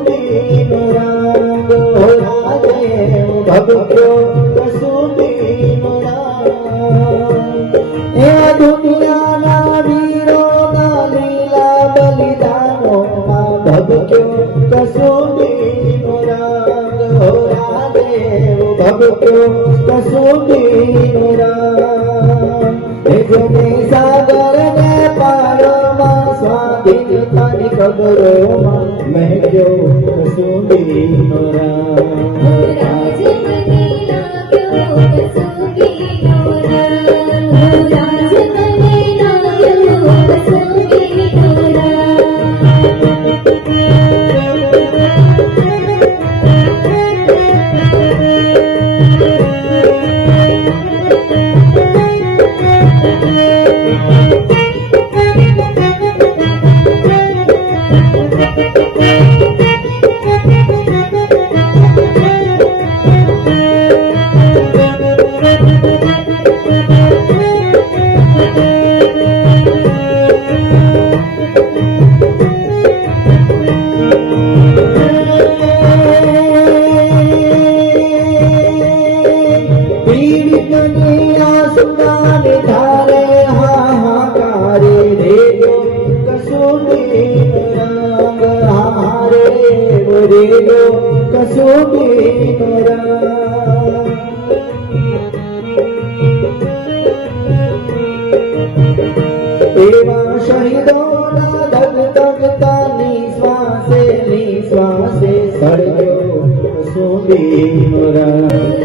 कसुंदीनो रंग हो राजे भगत्यो कसुंदीनो रंग ए दुनिया ना वीरो ना लीला बलिदानो ना भगत्यो कसुंदीनो रंग हो राजे भगत्यो कसुंदीनो रंग जने सागर ने पारोમાં સ્વાધીનતાની ખબરોમાં મહેક્યો કસુંબીનો રાગ રાજ મને લાગ્યો કસુંબીનો રાગ રાજ મને લાગ્યો કસુંબીનો कसुंबीनो रंग एवा शहीदोना धगधगता निश्वासे सड़ग्यो कसुंबीनो रंग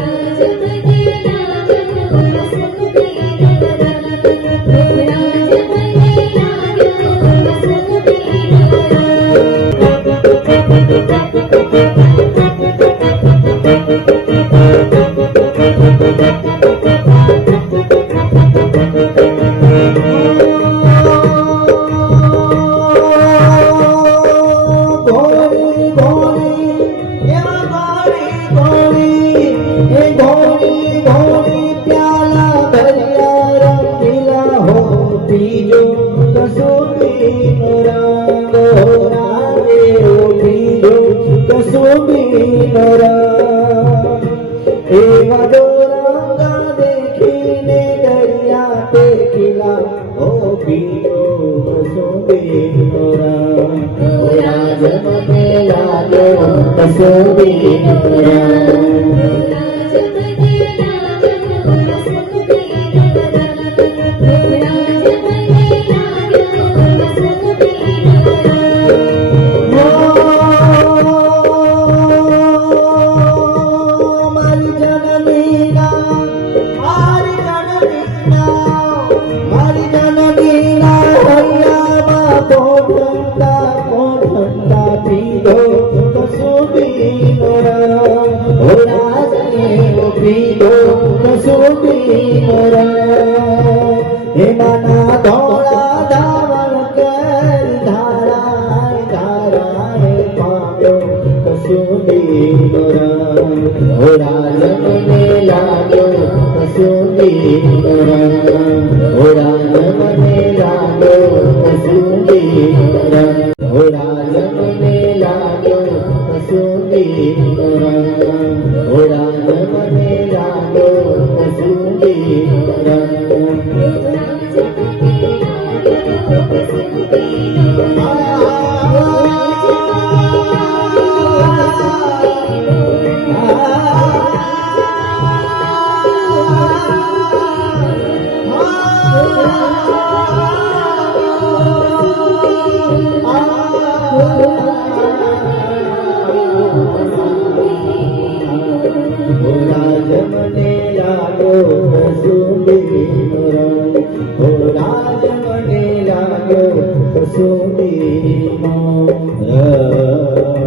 कसुंबीनो रंग एवा जो रंगा देखीने दरिया पे खिला ओ पीरो कसुंबीनो रंग ओ राज मने लाग्यो कसुंबीनो रंग कसुंबीनो रंग हो राजे पीरो कसुंबीनो रंग हे मना धोळा धावण कर धाराए पाम्यो कसुंबीनो रंग हो राज मने लाग्यो कसुंबीनो रंग हो राज मने लाग्यो कसुंबीनो रंग हो राज मने लाग्यो कसुंबीनो रंग हो राज मने लाग्यो कसुंबीनो रंग कसुंबीनो रंग